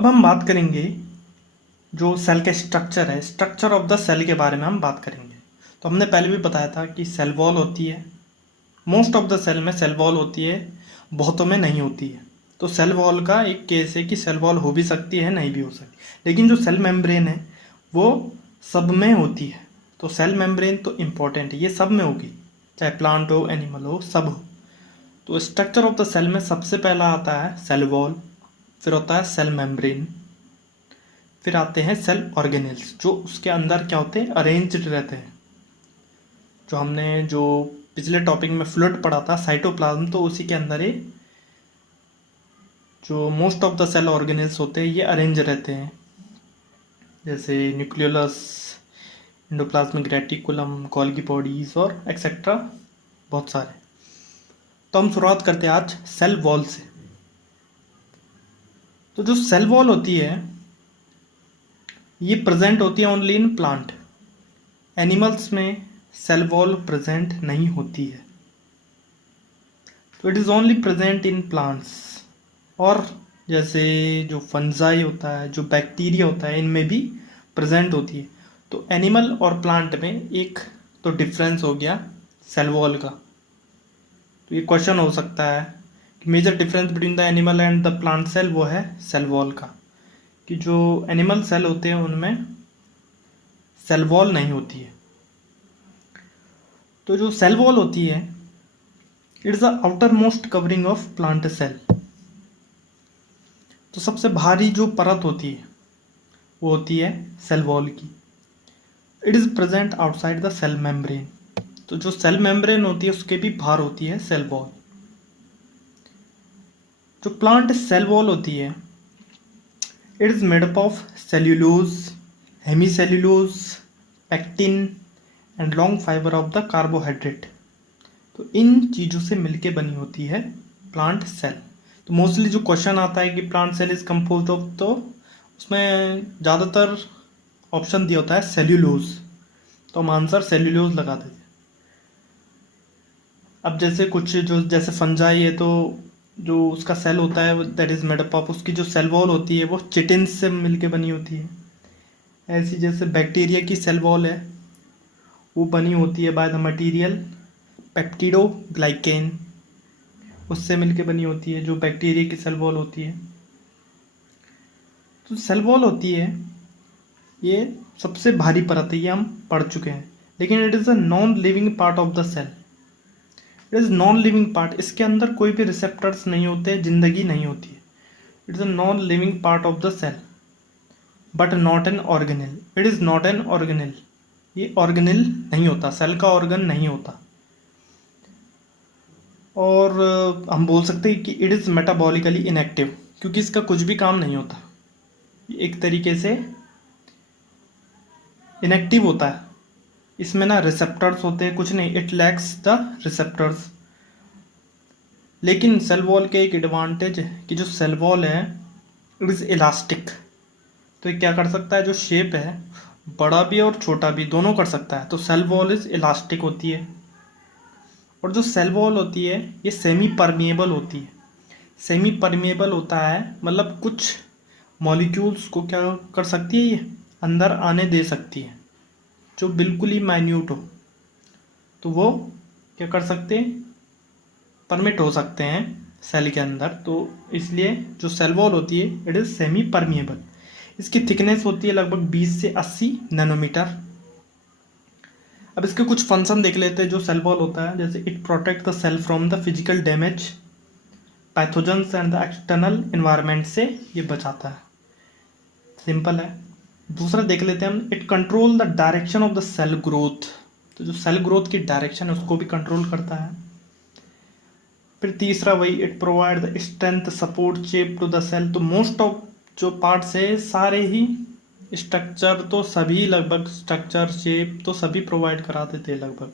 अब हम बात करेंगे जो सेल का स्ट्रक्चर है, स्ट्रक्चर ऑफ द सेल के बारे में हम बात करेंगे। तो हमने पहले भी बताया था कि सेल वॉल होती है, मोस्ट ऑफ द सेल में सेल वॉल होती है, बहुतों में नहीं होती है। तो सेल वॉल का एक केस है कि सेल वॉल हो भी सकती है, नहीं भी हो सकती, लेकिन जो सेल मेम्ब्रेन है वो सब में होती है। तो सेल मेम्ब्रेन तो इम्पॉर्टेंट है, ये सब में होगी, चाहे प्लांट हो, एनिमल हो, सब हो। तो स्ट्रक्चर ऑफ द सेल में सबसे पहला आता है सेल वॉल, फिर होता है सेल मेम्ब्रेन, फिर आते हैं सेल ऑर्गेनेल्स जो उसके अंदर क्या होते हैं, अरेंज्ड रहते हैं। जो हमने जो पिछले टॉपिक में फ्लूइड पढ़ा था साइटोप्लाज्म, तो उसी के अंदर ही जो most of the cell organelles होते हैं ये अरेंज रहते हैं, जैसे nucleolus, endoplasmic reticulum, Golgi bodies और एक्सेट्रा, बहुत सारे। तो हम शुरुआत करते हैं आज सेल वॉल से। तो जो सेल वॉल होती है ये प्रेजेंट होती है ओनली इन प्लांट। एनिमल्स में सेल वॉल प्रेजेंट नहीं होती है, तो it is only present in plants. और जैसे जो फंजाई होता है, जो बैक्टीरिया होता है, इनमें भी प्रेजेंट होती है। तो एनिमल और प्लांट में एक तो डिफरेंस हो गया सेल वॉल का। तो ये क्वेश्चन हो सकता है कि major difference between the animal and the plant cell वो है सेल वॉल का, कि जो एनिमल सेल होते हैं उनमें सेल वॉल नहीं होती है। तो जो सेल वॉल होती है it is the outermost covering of plant cell. तो सबसे भारी जो परत होती है वो होती है सेल वॉल की। It is present outside the cell membrane. तो जो सेल मेम्ब्रेन होती है उसके भी बाहर होती है सेल वॉल। जो प्लांट सेल वॉल होती है it is made up of cellulose, hemicellulose, pectin and long fibre of the carbohydrate. तो इन चीज़ों से मिलके बनी होती है प्लांट सेल। तो मोस्टली जो क्वेश्चन आता है कि plant cell is composed of, तो उसमें ज़्यादातर ऑप्शन दिया होता है सेल्यूलोज, तो हम आंसर सेल्यूलोज लगा देते हैं। अब जैसे कुछ जो जैसे फंजाई है, तो जो उसका सेल होता है that is made up of, उसकी जो सेल वॉल होती है वो चिटिन से मिलके बनी होती है। ऐसी जैसे बैक्टीरिया की सेल वॉल है वो बनी होती है बाय द मटेरियल पेप्टिडोग्लाइकेन, उससे मिलके बनी होती है जो बैक्टीरिया की सेल वॉल होती है। तो सेल वॉल होती है ये सबसे भारी परत है, ये हम पढ़ चुके हैं, लेकिन it is a non living part of the cell. It is non living part, इसके अंदर कोई भी रिसेप्टर्स नहीं होते, जिंदगी नहीं होती है। It is a non living part of the cell but not an organelle. It is not an organelle, ये ऑर्गेनेल नहीं होता, सेल का ऑर्गन नहीं होता। और हम बोल सकते हैं कि इट इज़ मेटाबॉलिकली इनएक्टिव, क्योंकि इसका कुछ भी काम नहीं होता, एक तरीके से इनएक्टिव होता है। इसमें ना रिसेप्टर्स होते हैं, कुछ नहीं, इट लैक्स द रिसेप्टर्स। लेकिन सेल वॉल के एक एडवांटेज है कि जो सेल वॉल है इट इज़ इलास्टिक। तो ये क्या कर सकता है, जो शेप है बड़ा भी और छोटा भी दोनों कर सकता है। तो सेल वॉल इज इलास्टिक होती है। और जो सेल वॉल होती है ये सेमी परमिएबल होती है। सेमी परमिएबल होता है मतलब कुछ मॉलिक्यूल्स को क्या कर सकती है, ये अंदर आने दे सकती है, जो बिल्कुल ही माइन्यूट हो, तो वो क्या कर सकते हैं, परमिट हो सकते हैं सेल के अंदर। तो इसलिए जो सेल वॉल होती है इट इज़ सेमी परमिएबल। इसकी थिकनेस होती है लगभग 20 से 80 नैनोमीटर। अब इसके कुछ फंक्शन देख लेते हैं जो सेल वॉल होता है। जैसे it protect the cell from the physical damage, pathogens and the external environment से ये बचाता है, सिंपल है। दूसरा देख लेते हैं हम, it control the direction of the cell growth. तो जो सेल ग्रोथ की डायरेक्शन है उसको भी कंट्रोल करता है। फिर तीसरा वही, it provide the strength support shape to the cell. तो मोस्ट ऑफ जो पार्ट्स है सारे ही स्ट्रक्चर, तो सभी लगभग स्ट्रक्चर शेप तो सभी प्रोवाइड करा देते हैं लगभग।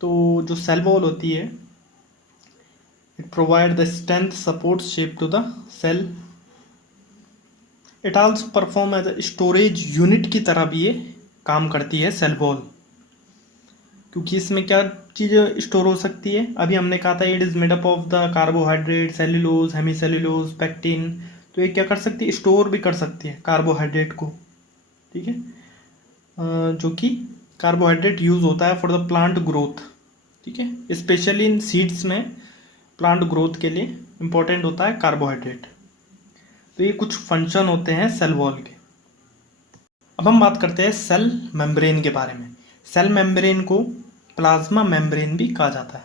तो जो सेल वॉल होती है it provide the strength support shape to the cell. It also perform as a storage unit की तरह भी ये काम करती है सेल वॉल, क्योंकि इसमें क्या चीज़ें स्टोर हो सकती है। अभी हमने कहा था it is made up of the carbohydrate, cellulose, hemicellulose, pectin. तो ये क्या कर सकती है, स्टोर भी कर सकती है कार्बोहाइड्रेट को, ठीक है, जो कि कार्बोहाइड्रेट यूज़ होता है फॉर द प्लांट ग्रोथ, ठीक है, स्पेशली इन सीड्स में प्लांट ग्रोथ के लिए इम्पोर्टेंट होता है कार्बोहाइड्रेट। तो ये कुछ फंक्शन होते हैं सेल वॉल के। अब हम बात करते हैं सेल मेम्ब्रेन के बारे में। सेल मेम्ब्रेन को प्लाज्मा मेम्ब्रेन भी कहा जाता है।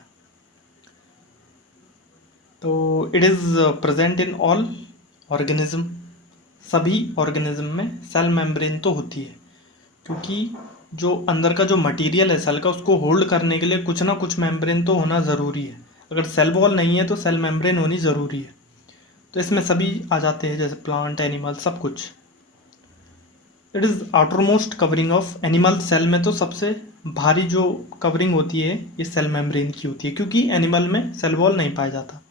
तो it is present in all organism, सभी ऑर्गेनिज्म में सेल मेम्ब्रेन तो होती है, क्योंकि जो अंदर का जो मटेरियल है सेल का, उसको होल्ड करने के लिए कुछ ना कुछ मेम्ब्रेन तो होना ज़रूरी है। अगर सेल वॉल नहीं है तो सेल मेम्ब्रेन होनी ज़रूरी है। तो इसमें सभी आ जाते हैं, जैसे प्लांट, एनिमल, सब कुछ। It is outermost covering of animal. Cell में तो सबसे भारी जो कवरिंग होती है ये सेल मेम्ब्रेन की होती है, क्योंकि एनिमल में सेल वॉल नहीं पाया जाता।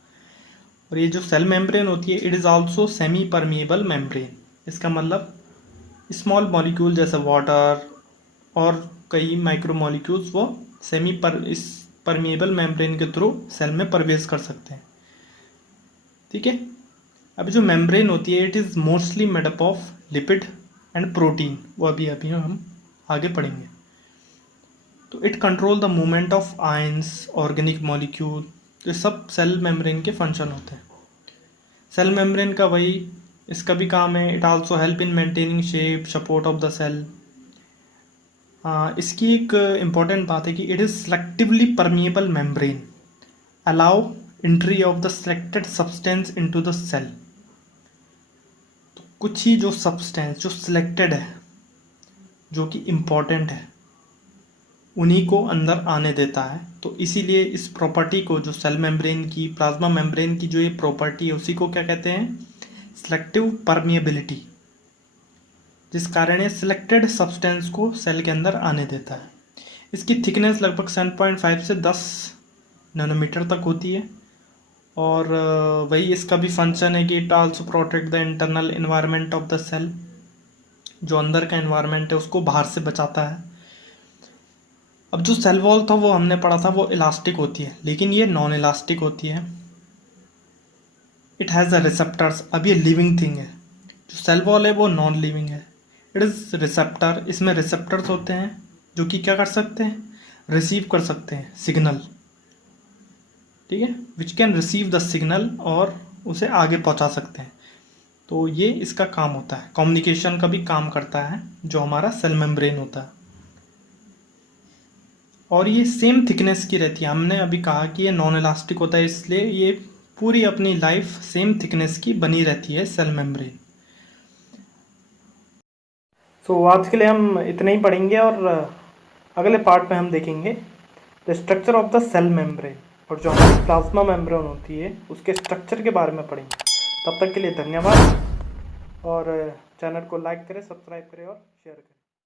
और ये जो सेल मेम्ब्रेन होती है, it is also semi permeable membrane. इसका मतलब स्मॉल मॉलिक्यूल जैसे वाटर और कई माइक्रो मॉलिक्यूल्स वो सेमी इस परमिएबल मेम्ब्रेन के थ्रू सेल में प्रवेश कर सकते हैं, ठीक है। अब जो मेम्ब्रेन होती है, it is mostly made up of lipid and protein, वो अभी हम आगे पढ़ेंगे। तो it control the movement of ions, organic molecule, ये सब सेल मेम्ब्रेन के फंक्शन होते हैं। सेल मेम्ब्रेन का वही इसका भी काम है, it also help in maintaining shape, support of the cell. इसकी एक इम्पॉर्टेंट बात है कि it is selectively permeable membrane, allow entry of the selected substance into the cell. तो कुछ ही जो सब्सटेंस जो सिलेक्टेड है, जो कि इम्पॉर्टेंट है, उन्हीं को अंदर आने देता है। तो इसीलिए इस प्रॉपर्टी को, जो सेल मेम्ब्रेन की, प्लाज्मा मेम्ब्रेन की जो ये प्रॉपर्टी है, उसी को क्या कहते हैं, सिलेक्टिव परमिएबिलिटी, जिस कारण ये सिलेक्टेड सब्सटेंस को सेल के अंदर आने देता है। इसकी थिकनेस लगभग 7.5 से 10 नैनोमीटर तक होती है। और वही इसका भी फंक्शन है कि it also protect the internal environment of the cell, जो अंदर का एनवायरनमेंट है उसको बाहर से बचाता है। अब जो सेल वॉल था वो हमने पढ़ा था, वो इलास्टिक होती है, लेकिन ये नॉन इलास्टिक होती है। It has a receptors. अब ये लिविंग थिंग है, जो सेल वॉल है वो नॉन लिविंग है। इट इज़ रिसेप्टर, इसमें रिसेप्टर्स होते हैं जो कि क्या कर सकते हैं, रिसीव कर सकते हैं सिग्नल, ठीक है, which can receive the signal, और उसे आगे पहुंचा सकते हैं। तो ये इसका काम होता है, कम्युनिकेशन का भी काम करता है जो हमारा सेल मेम्ब्रेन होता है। और ये सेम थिकनेस की रहती है। हमने अभी कहा कि ये नॉन इलास्टिक होता है, इसलिए ये पूरी अपनी लाइफ सेम थिकनेस की बनी रहती है सेल मेम्ब्रेन। सो आज के लिए हम इतने ही पढ़ेंगे, और अगले पार्ट में हम देखेंगे the structure of the cell membrane, और जो हमारी प्लाज्मा मेम्ब्रेन होती है उसके स्ट्रक्चर के बारे में पढ़ेंगे। तब तक के लिए धन्यवाद, और चैनल को लाइक करें, सब्सक्राइब करें और शेयर करें।